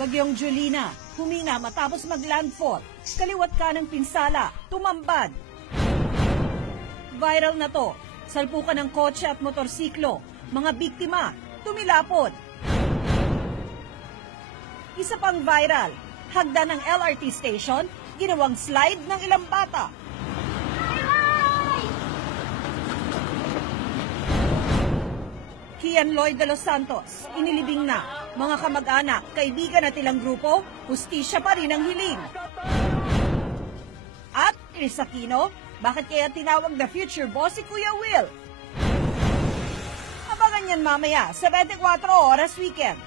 Bagyong Julina, humina matapos maglandfall. Kaliwat ka ng pinsala, tumambad. Viral na to. Salpukan ng kotse at motorsiklo. Mga biktima, tumilapod. Isa pang viral. Hagda ng LRT station, ginawang slide ng ilang bata. Kian Lloyd de los Santos, inilibing na. Mga kamag-anak, kaibigan at ilang grupo, hustisya pa rin ang hiling. At Chris Aquino, bakit kaya tinawag the future boss si Kuya Will? Abangan yan mamaya sa 24 Oras Weekend.